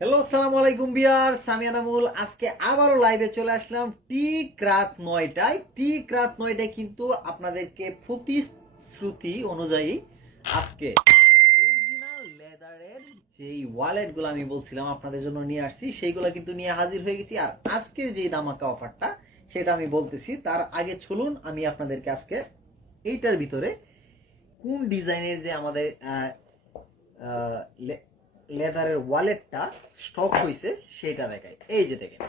Hello, আসসালামু আলাইকুম viewers, আমি আনামুল। আজকে আবারও লাইভে চলে আসলাম ঠিক রাত 9টায়। ঠিক রাত 9টায় কিন্তু আপনাদেরকে প্রতিশ্রুতি অনুযায়ী আজকে অরিজিনাল লেদারের যেই ওয়ালেটগুলো আমি বলছিলাম আপনাদের জন্য নিয়ে আসছি, সেইগুলো কিন্তু নিয়ে হাজির হয়ে গেছি। আর আজকের যে ধামাকা অফারটা সেটা আমি বলতেছি, তার আগে চলুন আমি আপনাদেরকে আজকে এইটার ভিতরে কোন ডিজাইনের যে আমাদের লেদারের ওয়ালেটটা স্টক হয়েছে সেটা দেখাই। এই যে দেখেন,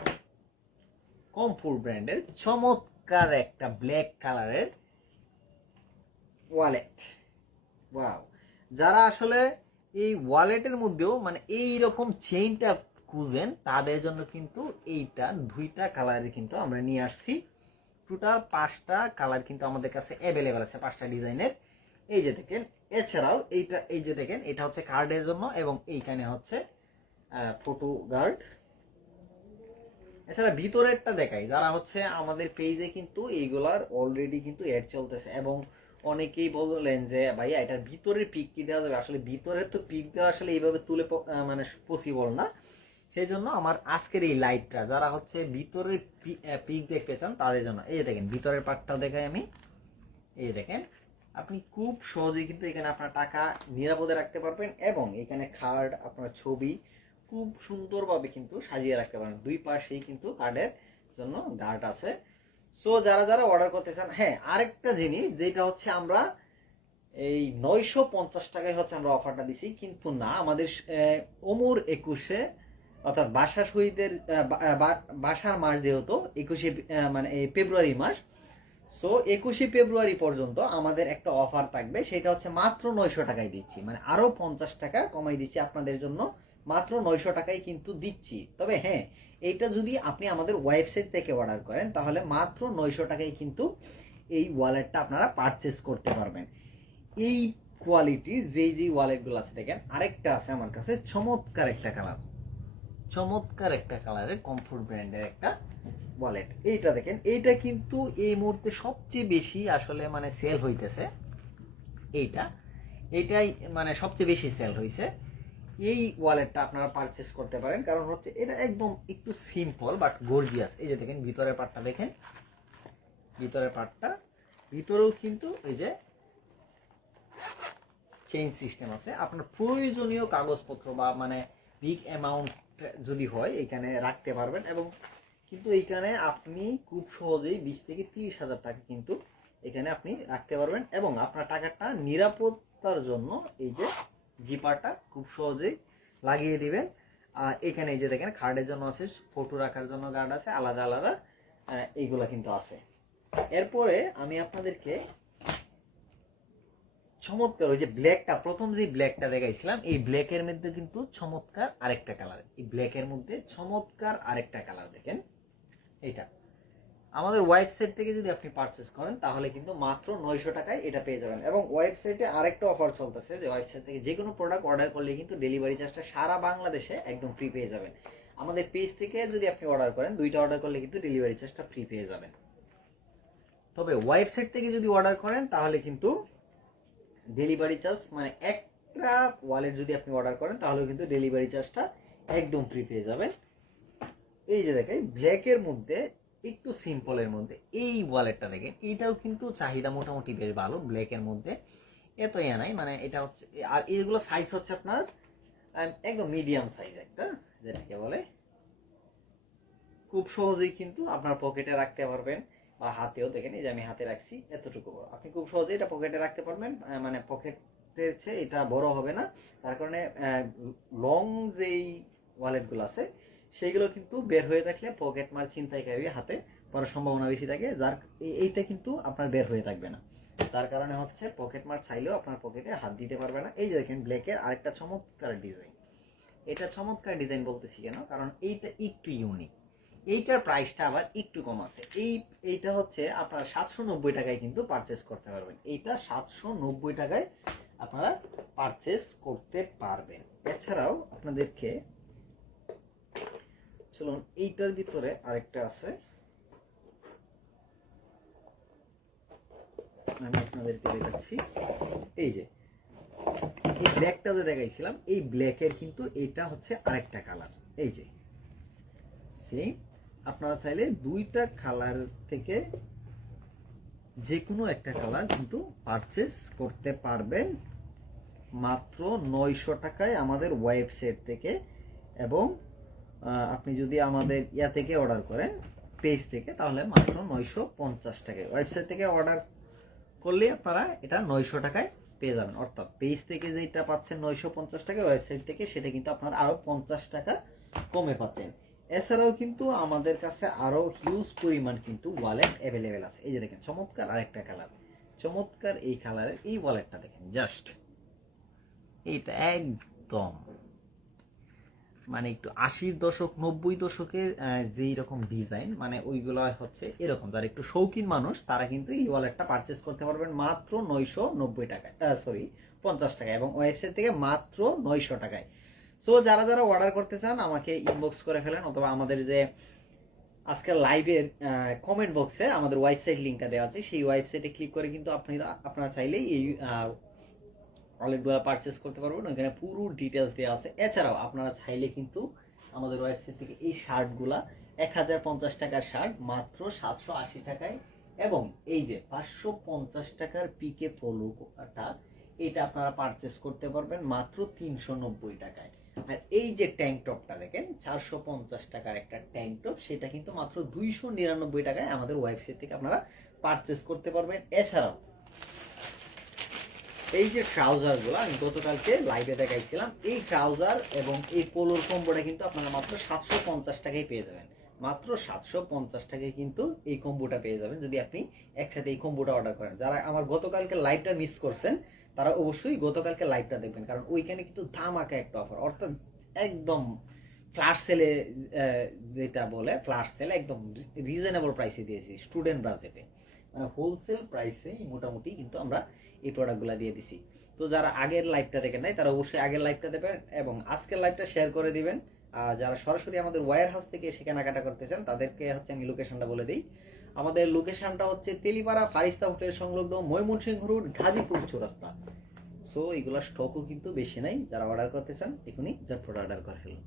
কমফোর্ট ব্র্যান্ডের চমৎকার একটা ব্ল্যাক কালারের ওয়ালেট। ওয়াও! যারা আসলে এই ওয়ালেটের মধ্যেও মানে এই রকম চেইনটা খুঁজেন, তাদের জন্য কিন্তু এইটা দুইটা কালারের কিন্তু আমরা নিয়ে আসছি। টোটাল 5টা কালার কিন্তু আমাদের কাছে অ্যাভেলেবেল আছে, 5টা ডিজাইনের। এই যে দেখেন, এছাড়াও এইটা, এই যে দেখেন, এটা হচ্ছে কার্ডের জন্য এবং এইখানে হচ্ছে ফটো গার্ড। এছাড়া ভিতরেরটা দেখাই, যারা হচ্ছে আমাদের পেজে কিন্তু এইগুলার অলরেডি কিন্তু অ্যাড চলতেছে এবং অনেকেই বললেন যে ভাইয়া এটার ভিতরের পিক কি দেওয়া যাবে। আসলে ভিতরের তো পিক দেওয়া আসলে এইভাবে তুলে মানে পসিবল না। সেই জন্য আমার আজকের এই লাইভটা যারা হচ্ছে ভিতরের পিক দেখতে চান তাদের জন্য। এই যে দেখেন, ভিতরের পার্টটা দেখাই আমি। এই দেখেন, আপনি খুব সহজেই কিন্তু এখানে আপনার টাকা নিরাপদে রাখতে পারবেন এবং এখানে কার্ড, আপনার ছবি খুব সুন্দরভাবে কিন্তু সাজিয়ে রাখতে পারেন। দুই পাশেই কিন্তু কার্ডের জন্য গার্ড আছে। সো যারা যারা অর্ডার করতে চান, হ্যাঁ আরেকটা জিনিস যেটা হচ্ছে, আমরা এই 950 টাকায় হচ্ছে আমরা অফারটা দিছি, কিন্তু না, আমাদের অমর 21-এ অর্থাৎ বাসা শহীদের বাসার মাস যেহেতু 21 মানে এই ফেব্রুয়ারি মাস, সো 21 ফেব্রুয়ারি পর্যন্ত আমাদের একটা অফার থাকবে। সেটা হচ্ছে মাত্র 900 টাকায় দিচ্ছি, মানে আরো 50 টাকা কমাই দিচ্ছি আপনাদের জন্য। মাত্র 900 টাকায় কিন্তু দিচ্ছি। তবে হ্যাঁ, এইটা যদি আপনি আমাদের ওয়েবসাইট থেকে অর্ডার করেন তাহলে মাত্র 900 টাকায় কিন্তু এই ওয়ালেটটা আপনারা পারচেস করতে পারবেন। এই কোয়ালিটি যেই যেই ওয়ালেটগুলো আছে, দেখেন আরেকটা আছে আমার কাছে চমৎকার একটা কালার, চমৎকার একটা কালারের কমফোর্ট ব্র্যান্ডের একটা ওয়ালেট। এইটা দেখেন, এইটা কিন্তু এই মুহূর্তে সবচেয়ে বেশি আসলে মানে সেল হইতেছে। এইটা, এটাই মানে সবচেয়ে বেশি সেল হয়েছে। এই ওয়ালেটটা আপনারা পারচেস করতে পারেন, কারণ হচ্ছে এটা একদম একটু সিম্পল বাট গর্জিয়াস। এই যে দেখেন, ভিতরের পার্টটা দেখেন, ভিতরের পার্টটা, ভিতরেও কিন্তু এই যে চেইন সিস্টেম আছে। আপনার প্রয়োজনীয় কাগজপত্র বা মানে বিগ অ্যামাউন্ট যদি হয় এখানে রাখতে পারবেন এবং কিন্তু এইখানে আপনি খুব সহজেই 20 থেকে 30 হাজার টাকা কিন্তু এখানে আপনি রাখতে পারবেন এবং আপনার টাকাটা নিরাপত্তার জন্য এই যে জিপারটা খুব সহজেই লাগিয়ে দিবেন। আর এখানে এই যে দেখেন, কার্ডের জন্য আছে, ফটো রাখার জন্য গার্ড আছে, আলাদা আলাদা এইগুলা কিন্তু আছে। এরপরে আমি আপনাদেরকে চমৎকার ওই যে ব্ল্যাকটা, প্রথম যে ব্ল্যাকটা দেখাইছিলাম, এই ব্ল্যাকের মধ্যে কিন্তু চমৎকার আরেকটা কালার, এই ব্ল্যাকের মধ্যে চমৎকার আরেকটা কালার দেখেন। এটা আমাদের ওয়েবসাইট থেকে যদি আপনি পারচেস করেন তাহলে কিন্তু মাত্র 900 টাকায় এটা পেয়ে যাবেন। এবং ওয়েবসাইটে আরেকটা অফার চলতেছে, যে ওয়েবসাইট থেকে যে কোনো প্রোডাক্ট অর্ডার করলে কিন্তু ডেলিভারি চার্জটা সারা বাংলাদেশে একদম ফ্রি পেয়ে যাবেন। আমাদের পেজ থেকে যদি আপনি অর্ডার করেন, দুইটা অর্ডার করলে কিন্তু ডেলিভারি চার্জটা ফ্রি পেয়ে যাবেন। তবে ওয়েবসাইট থেকে যদি অর্ডার করেন তাহলে কিন্তু ডেলিভারি চার্জ মানে একটা ওয়ালেট যদি আপনি অর্ডার করেন তাহলে কিন্তু ডেলিভারি চার্জটা একদম ফ্রি পেয়ে যাবেন। এই যে দেখেন, ব্ল্যাকের মধ্যে একটু সিম্পলের মধ্যে এই ওয়ালেটটা দেখেন, এইটাও কিন্তু চাহিদা মোটামুটি বেশ ভালো। ব্ল্যাকের মধ্যে এত ইয়া নাই, মানে এটা হচ্ছে, আর এইগুলো সাইজ হচ্ছে আপনার একদম মিডিয়াম সাইজ একটা, যেটাকে বলে খুব সহজেই কিন্তু আপনার পকেটে রাখতে পারবেন বা হাতেও। দেখেন এই যে আমি হাতে রাখছি, এতটুকু বড়, আপনি খুব সহজেই এটা পকেটে রাখতে পারবেন। মানে পকেটের চেয়ে এটা বড় হবে না, তার কারণে লং যেই ওয়ালেটগুলো আছে সেইগুলো কিন্তু বের হয়ে থাকলে পকেট মার ছিনতাইকারী হাতে পড়ার সম্ভাবনা বেশি থাকে, যার এইটা কিন্তু আপনার বের হয়ে থাকবে না। তার কারণে হচ্ছে পকেট মার চাইলেও আপনার পকেটে হাত দিতে পারবে না। এই যে দেখেন, ব্ল্যাকের আরেকটা চমৎকার ডিজাইন। এটা চমৎকার ডিজাইন বলতেছি কেন, কারণ এইটা একটু ইউনিক। এইটার প্রাইসটা আবার একটু কম আছে। এইটা হচ্ছে আপনারা 790 টাকায় কিন্তু পারচেস করতে পারবেন। এইটা 790 টাকায় আপনারা পারচেস করতে পারবেন। এছাড়াও আপনাদেরকে চলুন, এইটার ভিতরে আরেকটা আছে, আমি আপনাদেরকে দেখাচ্ছি। এই যে এই ব্ল্যাকটা যে দেখাইছিলাম, এই ব্ল্যাকের কিন্তু এটা হচ্ছে আরেকটা কালার। এই যে সেম, আপনারা চাইলে দুইটা কালার থেকে যে কোনো একটা কালার কিন্তু পারচেস করতে পারবেন মাত্র 900 টাকায় আমাদের ওয়েবসাইট থেকে। এবং আপনি যদি আমাদের ইয়া থেকে অর্ডার করেন, পেজ থেকে, তাহলে মাত্র 950 টাকায়। ওয়েবসাইট থেকে অর্ডার করলে আপনারা এটা 900 টাকায় পেয়ে যাবেন। অর্থাৎ পেজ থেকে যেটা পাচ্ছেন 950 টাকায়, ওয়েবসাইট থেকে সেটা কিন্তু আপনারা আরো 50 টাকা কমে পাচ্ছেন। এছাড়াও কিন্তু আমাদের কাছে আরো হিউজ পরিমাণ কিন্তু ওয়ালেট অ্যাভেলেবেল আছে। এই যে দেখেন চমৎকার আরেকটা কালার, চমৎকার এই কালারের এই ওয়ালেটটা দেখেন, জাস্ট এটা একদম মানে একটু 80 দশক 90 দশকের যেই রকম ডিজাইন, মানে ওইগুলো হচ্ছে এরকম। যারা একটু শৌখিন মানুষ তারা কিন্তু এই ওয়ালেটটা পারচেস করতে পারবেন মাত্র 990 টাকায়, সরি 50 টাকায়, এবং ওয়েবসাইট থেকে মাত্র 900 টাকায়। সো যারা যারা অর্ডার করতে চান আমাকে ইনবক্স করে ফেলেন, অথবা আমাদের যে আজকের লাইভের কমেন্ট বক্সে আমাদের ওয়েবসাইট লিঙ্কটা দেওয়া আছে, সেই ওয়েবসাইটে ক্লিক করে কিন্তু আপনারা চাইলেই এই ওয়ালেটগুলো পারচেস করতে পারবেন। ওইখানে পুরো ডিটেলস দেওয়া আছে। এছাড়াও আপনারা চাইলে কিন্তু আমাদের ওয়েবসাইট থেকে এই শার্টগুলা 1050 টাকার শার্ট মাত্র 780 টাকায়, এবং এই যে 550 টাকার পিকে পোলোটা, এটা আপনারা পারচেস করতে পারবেন মাত্র 390 টাকায়। আর এই যে ট্যাঙ্ক টপটা দেখেন 450 টাকার একটা ট্যাঙ্ক টপ, সেটা কিন্তু মাত্র 299 টাকায় আমাদের ওয়েবসাইট থেকে আপনারা পারচেস করতে পারবেন। এছাড়াও এই যে ট্রাউজার গুলো আমি গতকালকে লাইভে দেখাইছিলাম, এই ট্রাউজার এবং এই পোলোর কম্বোটা কিন্তু আপনারা মাত্র 750 টাকায় পেয়ে যাবেন। মাত্র 750 টাকায় কিন্তু এই কম্বোটা পেয়ে যাবেন যদি আপনি একসাথে এই কম্বোটা অর্ডার করেন। যারা আমার গতকালকে লাইভটা মিস করছেন তারা অবশ্যই গতকালকে লাইভটা দেখবেন, কারণ ওইখানে কিন্তু ধামাকা একটা অফার, অর্থাৎ একদম ফ্ল্যাশ সেলে, যেটা বলে ফ্ল্যাশ সেলে, একদম রিজনেবল প্রাইসে দিয়েছি, স্টুডেন্ট বাজেটে, মানে হোলসেল প্রাইসে মোটামুটি কিন্তু আমরা এই প্রোডাক্টগুলো দিয়ে দিছি। তো যারা আগের লাইভটা দেখেন নাই তারা অবশ্যই আগের লাইভটা দেবেন এবং আজকের লাইভটা শেয়ার করে দিবেন। আর যারা সরাসরি আমাদের ওয়্যার হাউস থেকে এসে কেনাকাটা করতেছেন তাদেরকে হচ্ছে আমি লোকেশনটা বলে দিই। আমাদের লোকেশনটা হচ্ছে তেলিপাড়া ফারিস্তা হোটেল সংলগ্ন ময়মনসিংহ রোড, গাজীপুর চৌরাস্তা। সো এগুলা স্টকও কিন্তু বেশি নাই, যারা অর্ডার করতে চান এখনই ঝটপট অর্ডার করে ফেলুন।